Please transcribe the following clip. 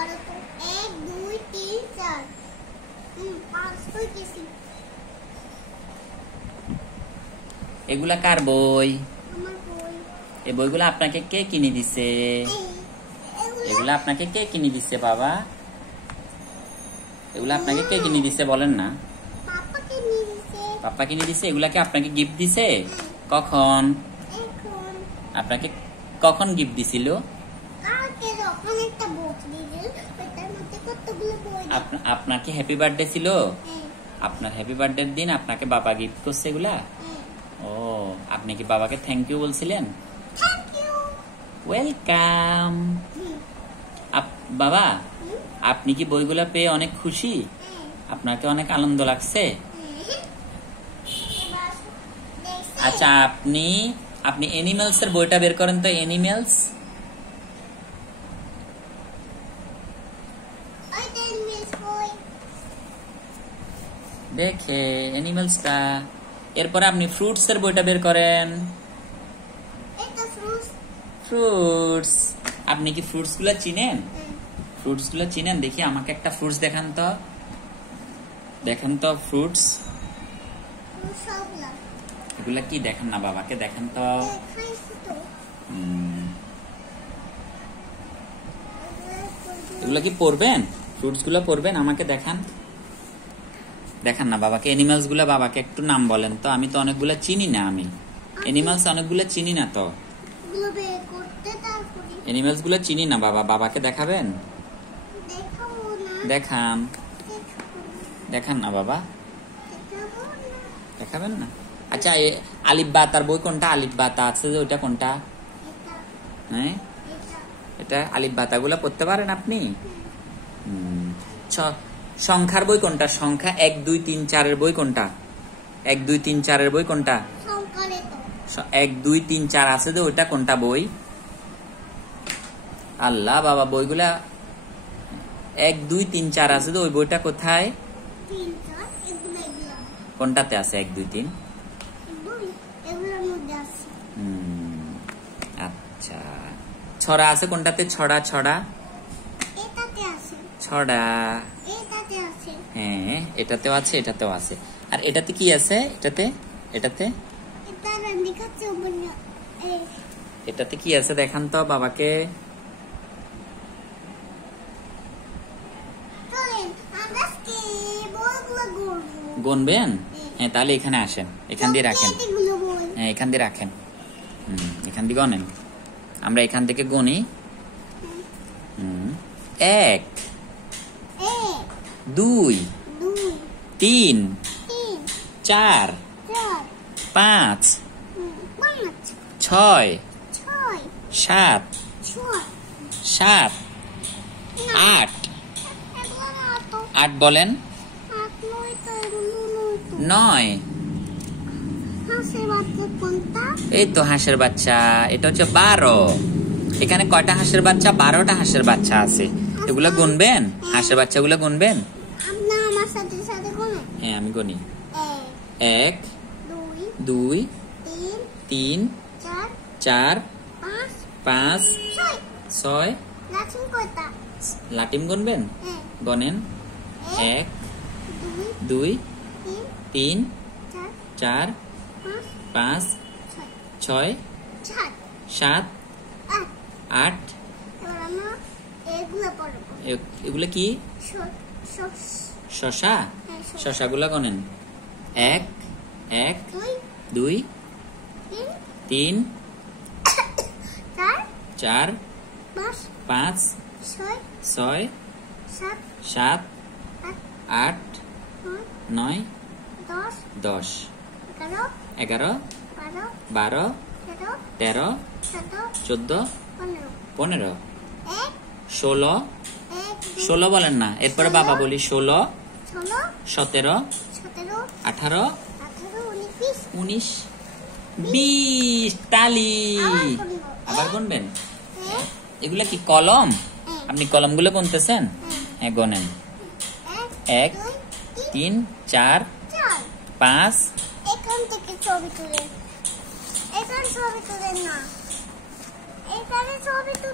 করো তো। 1 2 3 4 5 তো গেছি। এগুলা কার বই? আমার বই। এই বইগুলো আপনাকে কে কিনে দিছে? এগুলা আপনাকে কে কিনে দিছে বাবা? এগুলা আপনাকে কে কিনে দিছে বলেন না? পাপা কিনে দিছে। পাপা কিনে দিছে। এগুলাকে আপনাকে গিফট দিছে? কখন? এখন আপনাকে কখন গিফট দিছিল? কালকে যখন একটা বক্স দিছিল, ওটার মধ্যে কতগুলো বই। আপনার কি হ্যাপি বার্থডে ছিল? হ্যাঁ। আপনার হ্যাপি বার্থডের দিন আপনাকে বাবা গিফট করছে এগুলা? ও, আপনি কি বাবাকে থ্যাংক ইউ বলছিলেন? Thank you. ওয়েলকাম। বাবা, আপনি কি বইগুলা পেয়ে অনেক খুশি? আপনাকে অনেক আনন্দ লাগছে? আচ্ছা, আপনি এনিমেলস এর বইটা বের করেন তো। এনিমেলস, দেখে এনিমেলসটা। এরপরে আপনি ফ্রুটস এর বইটা বের করেন। ফ্রুটস, আপনি কি ফ্রুটস গুলা চিনেন? ফ্রুটস গুলা চিনেন? দেখি আমাকে একটা ফ্রুটস দেখান তো। দেখান তো ফ্রুটস। এগুলা কি দেখান না, বাবাকে দেখান তো। এগুলা কি পড়বেন? ফ্রুটস গুলা পড়বেন? আমাকে দেখান। দেখান না বাবাকে। এনিমেলস গুলা বাবাকে একটু নাম বলেন তো। আমি তো অনেকগুলা চিনি না। আমি এনিমেলস অনেকগুলা চিনি না তো। এনিমেলস গুলা চিনি না বাবা। বাবাকে দেখাবেন? দেখান। দেখান না বাবা। দেখাবেন না? আচ্ছা, আলিফ বা তার বই কোনটা? আলিফ বা তা আছে যে, ওইটা কোনটা? হ্যাঁ, এটা আলিফ বা তা গুলা পড়তে পারেন আপনি? সংখ্যার বই কোনটা? সংখ্যা 1 2 3 4 এর বই কোনটা? 1 2 3 4 এর বই কোনটা? 1 2 3 4 আছে যে, ওইটা কোনটা বই? আল্লাহ বাবা, বইগুলা 1 2 3 4 আছে যে, ওই বইটা কোথায়? কোনটাতে আছে 1 2 3? আচ্ছা, ছড়া আছে কোনটাতে? ছড়া, ছড়া, ছড়া। হ্যাঁ, এটাতেও আছে, এটাতেও আছে। আর এটাতে কি আছে? এটাতে কি আছে দেখান তো বাবাকে। গুনবেন? হ্যাঁ, তাহলে এখানে আসেন। এখান দিয়ে রাখেন। হ্যাঁ, এখান দিয়ে রাখেন। এখান দিয়ে গনেন। আমরা এখান থেকে গুনি। 1 2 3 4 5 6 7 7 8 8 বলেন। 9। এই তো হাঁসের বাচ্চা। এটা হচ্ছে 12। এখানে কয়টা হাঁসের বাচ্চা? 12টা হাঁসের বাচ্চা আছে। এগুলো গুনবেন? হাঁসের বাচ্চাগুলো গুনবেন? হ্যাঁ, আমি গুনি। 1 2 3 4 5 6। লাটিম গুনবেন? গনেন। 1 2 3 4 5 6 7 8। এগুলো কি? শশা। শশাগুলা গনেন। 1 1 2 3 4 5 6 7 8 9 10 11 12 13 14 15 16। 16 বলেন না। এরপরে বাবা বলি। 16 17 18 19 20। তালি। আবার গুনবেন? এগুলা কি কলম? আপনি কলমগুলো গুনতেছেন? হ্যাঁ, গনেন। 1 3 4 5। এখান থেকে ছবি তুলে, এখানে ছবি তুলে না, এখানে ছবি তুলে।